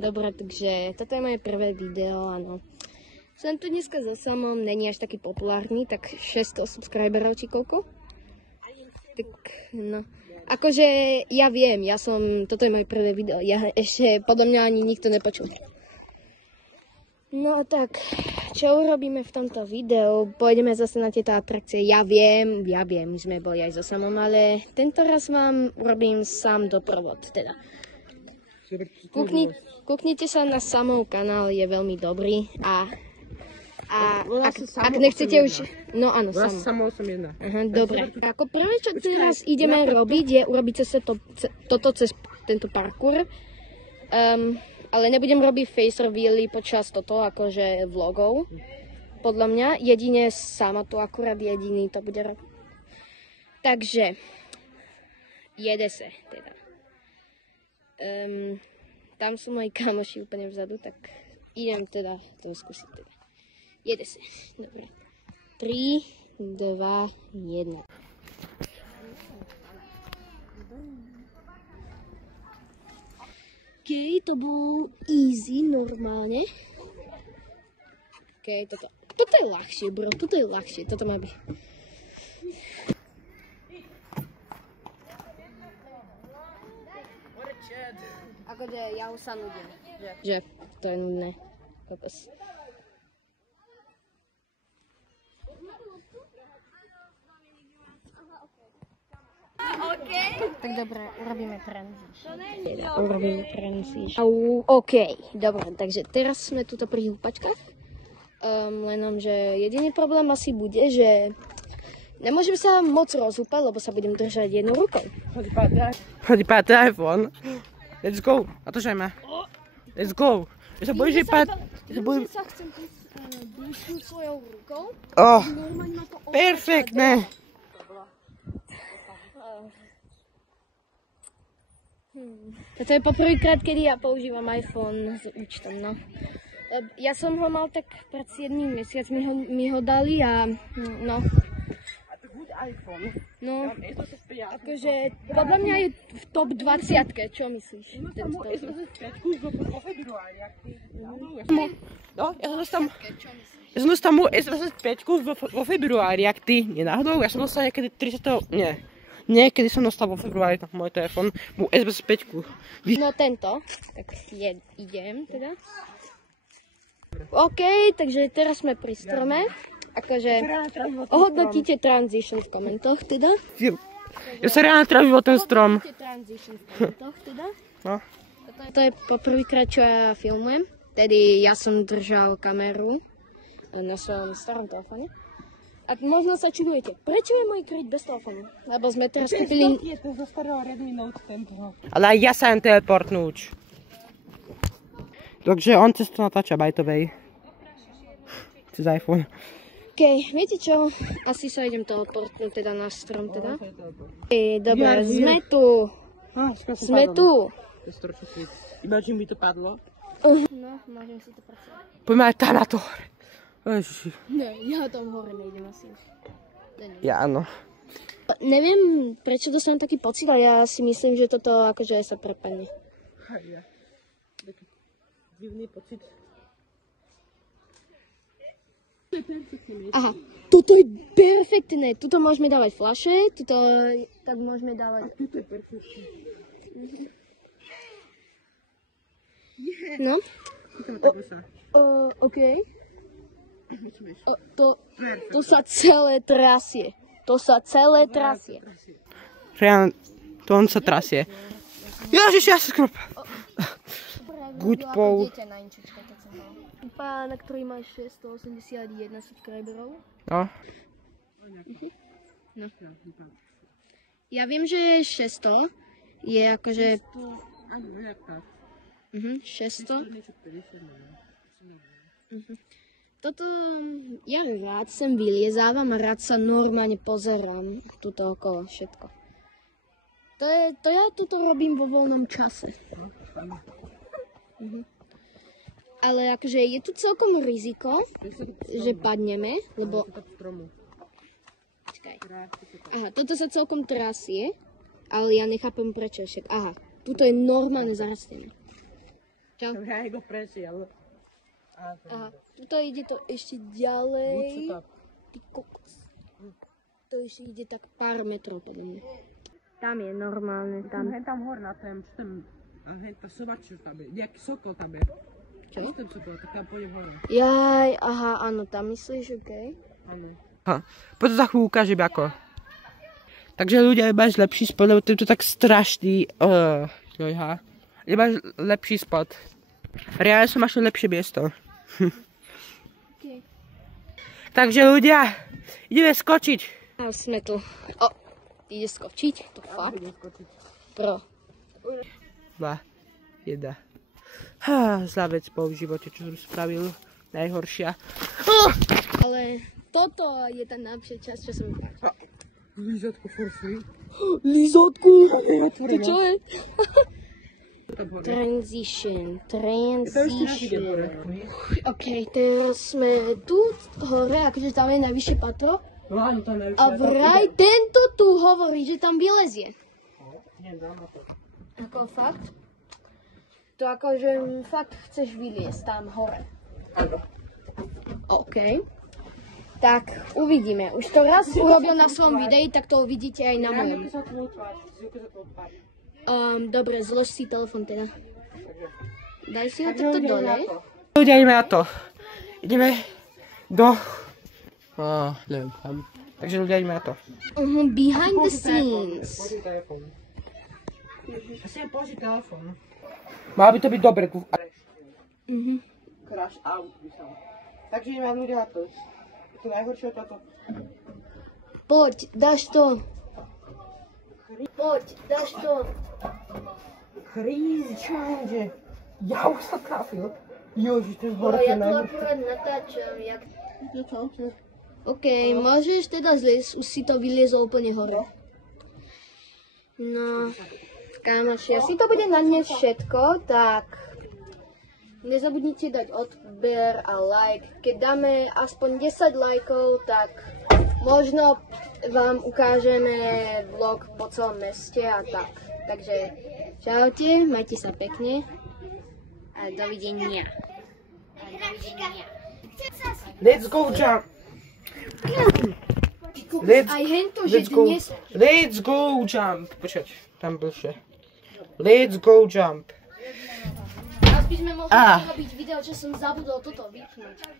Dobre, takže toto je moje prvé video, áno. Som tu dneska so Samom, není až taký populárny, tak 600 subscriberov či koľko? Tak, no. Akože ja viem, toto je moje prvé video, ja ešte podľa mňa ani nikto nepočul. No tak, čo urobíme v tomto videu? Pôjdeme zase na tieto atrakcie, ja viem, my sme boli aj so Samom, ale tento raz vám urobím sám doprovod, teda. Kúknite sa na Samov kanál, je veľmi dobrý a ak nechcete už... No áno, Samo. Aha, dobre. Ako prvé, čo teraz ideme robiť, je urobiť toto cez tento parkour. Ale nebudem robiť face revealy počas toto, akože vlogov. Podľa mňa, jedine Samo to akurát jediný to bude robiť. Takže, jede sa teda. Tam sú moji kamoši úplne vzadu, tak idem teda to skúsiť teda. Jede sa. Dobre. 3, 2, 1. OK, to bolo easy, normálne. OK, toto je ľahšie, bro, toto má byť. Akože ja už sa nudím, že to je nudné. Kokos. Tak dobre, urobíme transition. OK, dobre, takže teraz sme tuto pri húpačkách. Lenže jediný problém asi bude, že nemôžem sa moc rozhúpať, lebo sa budem držať jednou rukou. Chodí pát telefon. Let's go, natočajme. Let's go. Ja sa bojím, že pát... Ja sa chcem blížšiu svojou rukou. Perfektné. To je poprvýkrát, kedy ja používam iPhone s účtom, no. Ja som ho mal tak pred 7 mesiacmi, mi ho dali a no. A to buď iPhone. No, akože podľa mňa je v top 20-ke, čo myslíš? No, ja som dostal mu S25 vo februári, jak ty. Nie náhodou, ja som dostal niekedy 30. Niekedy som dostal vo februári na môj telefon, mu S25. No tento, tak idem teda. OK, takže teraz sme pri strome. Akože ohodnotíte transition v komentoch teda. Ja sa reálne trávim o ten strom. Ohodnotíte transition v komentoch teda. No. To je poprvýkrát, čo ja filmujem. Tedy ja som držal kameru na svojom starom telefóne. A možno sa čudujete, prečo je môj kryt bez telefónu? Lebo sme teraz kúpili... Ale aj ja sa jen teleportnúť. Takže on cez to natáča, by the way. Cez iPhone. OK, viete čo? Asi sa idem teleportnúť teda na strom teda. Dobre, sme tu. Sme tu. Iba, že mi to padlo. No, môžem si to pracovať. Poďme aj tam na to hore. Ježiši. Ne, ja tam hore nejdem asi už. Ja áno. Neviem, prečo dostávam taký pocit, ale ja si myslím, že toto akože sa prepadne. Taký divný pocit. Aha, toto je perfektné. Tuto môžeme dávať fľaše, tuto tak môžeme dávať... Tuto je perfektné. No. OK. To sa celé trasie. Reálne, to on sa trasie. Ježiš, ja sa skrop. Good pow. Pána, ktorý má 681 subscriberov. No. No. Ja viem, že 600 je akože... 600. Toto ja rád sem vyliezávam a rád sa normálne pozerám tuto okolo všetko. To ja toto robím vo voľnom čase. Ale akože je tu celkom riziko, že padneme, lebo... Počkaj. Aha, toto sa celkom trasie, ale ja nechápem prečo však. Aha, tuto je normálne zarastenie. Čo? Ja ho presiel. Aha, to ide to ešte ďalej. Ty kokos. To ešte ide tak pár metrov podľa mňa. Tam je normálne, tam. Hen tam hor na tom, čo tam, a hen tá sovač, čo tam je, nejaký sokol tam je. Čo? Ten sokol, tak tam pôjdem hore. Jaj, aha, áno, tam myslíš, okej. Áno. Poďme za chvíľu ukážem ako. Takže ľudia, máš lepší spot, lebo to je to tak strašný, nemáš lepší spot. Reálne som našel lepšie miesto. Okay. Takže ľudia, ideme skočiť. A sme tu. O, ide skočiť? To fakt? Pro. 2, 1. Zlá vec v živote, čo som spravil. Najhoršia. Ale toto je tá najlepšia časť, čo som... Lízatku for free. Lízatku! To čo je? Transition. OK, teraz sme tu hore, akože tam je najvyššie patro. A vraj tento tu hovorí, že tam vylezie. Ako fakt? To akože fakt chceš vyliesť tam hore. OK. Tak uvidíme. Už to raz urobil na svojom videi, tak to uvidíte aj na mojom. Dobre, zlož si telefon teda. Daj si ho takto dole. Ľudia, ideme na to. Ideme do... neviem kam. Takže ľudia, ideme na to. Behind the scenes. Asi požiť telefon. Má by to byť dobre. Crash out by som. Takže ideme ľudia na to. To najhoršie toto. Poď, dáš to. Poď, dáš to. Crazy challenge. Ja už sa trafil. Joži, to je horšie Ja tu akurát natáčam. OK, môžeš teda zliesť, už si to vyliezol úplne hore. No, kámoši, asi to bude na dnes všetko, tak nezabudnite dať odber a like. Keď dáme aspoň 10 lajkov, tak možno vám ukážeme vlog po celom meste a tak. Takže čaute, majte sa pekne a dovidenia. Let's go jump. Let's go jump. Počkať, tam blžšie. Let's go jump. Teraz by sme mohli robiť video, čo som zabudol toto vypnúť.